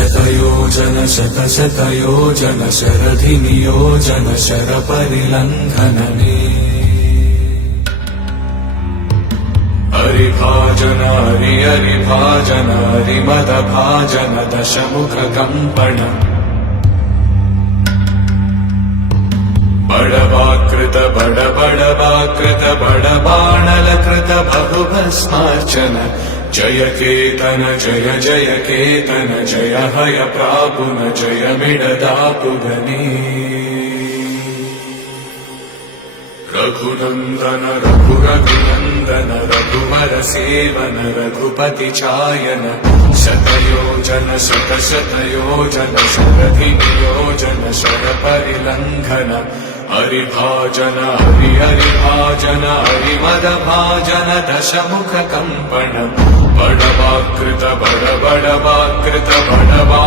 शतयोजन शतशतयोजन शरधिनियोजन शरपरिलङ्घनने हरिभाजन हरिभाजन हरिमदभाजन दशमुखकम्पण बडवाकृत बडवाकृत बडबाणलकृत बहुभस्मार्चन जय केतन जय जय केतन जय हय प्रापुन जय मिडदापुगने रघुनन्दन रघुनन्दन रघुवर सेवन रघुपति चायन शतयोजन शतशतयोजन शरधिनियोजन शरपरिलङ्घन हरिभाजन हरिभाजन हरिमदभाजन दशमुखकम्पण बडवाकृत बडवाकृत बडवा